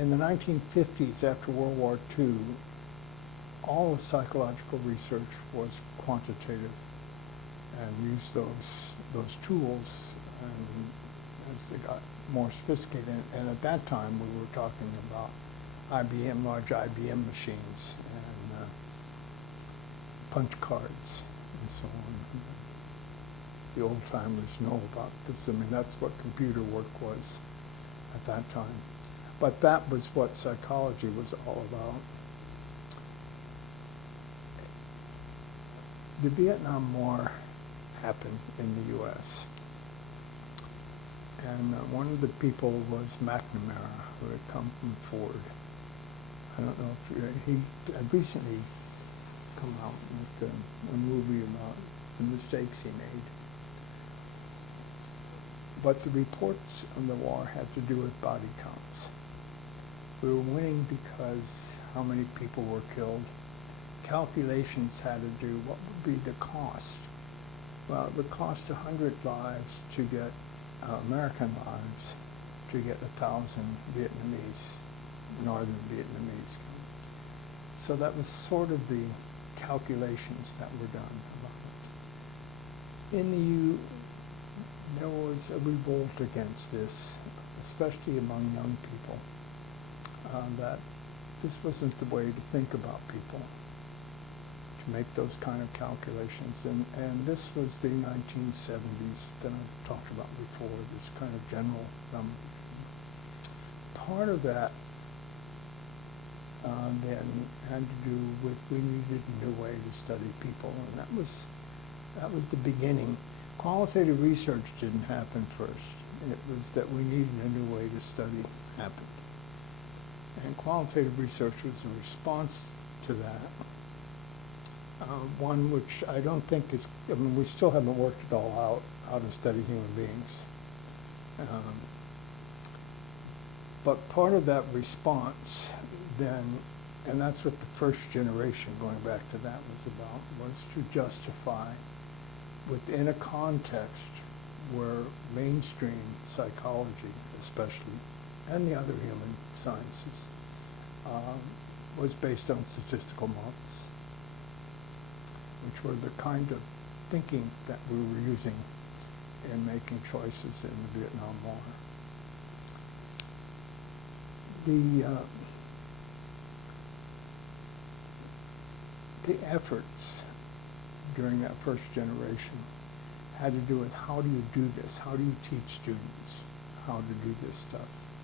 in the 1950s, after World War II, all of psychological research was quantitative and used those tools, and as they got more sophisticated, and at that time we were talking about IBM, large IBM machines, and punch cards, and so on. The old timers know about this. I mean, that's what computer work was at that time. But that was what psychology was all about. The Vietnam War happened in the U.S. And one of the people was McNamara, who had come from Ford. I don't know if he had recently come out with a movie about the mistakes he made. But the reports on the war had to do with body counts. We were winning because how many people were killed. Calculations had to do what would be the cost. Well, it would cost 100 lives to get, American lives, to get 1,000 Vietnamese, northern Vietnamese. So that was sort of the calculations that were done about it. In the there was a revolt against this, especially among young people, that this wasn't the way to think about people, to make those kind of calculations. And this was the 1970s that I talked about before, this kind of general number. Part of that then had to do with we needed a new way to study people, and that was the beginning. Qualitative research didn't happen first. It was that we needed a new way to study happened. And qualitative research was a response to that. One which I don't think is, I mean, we still haven't worked it all out, how to study human beings. But part of that response then, and that's what the first generation, going back to that, was about, was to justify within a context where mainstream psychology, especially, and the other human sciences, was based on statistical models, which were the kind of thinking that we were using in making choices in the Vietnam War. The efforts during that first generation had to do with how do you do this? How do you teach students how to do this stuff?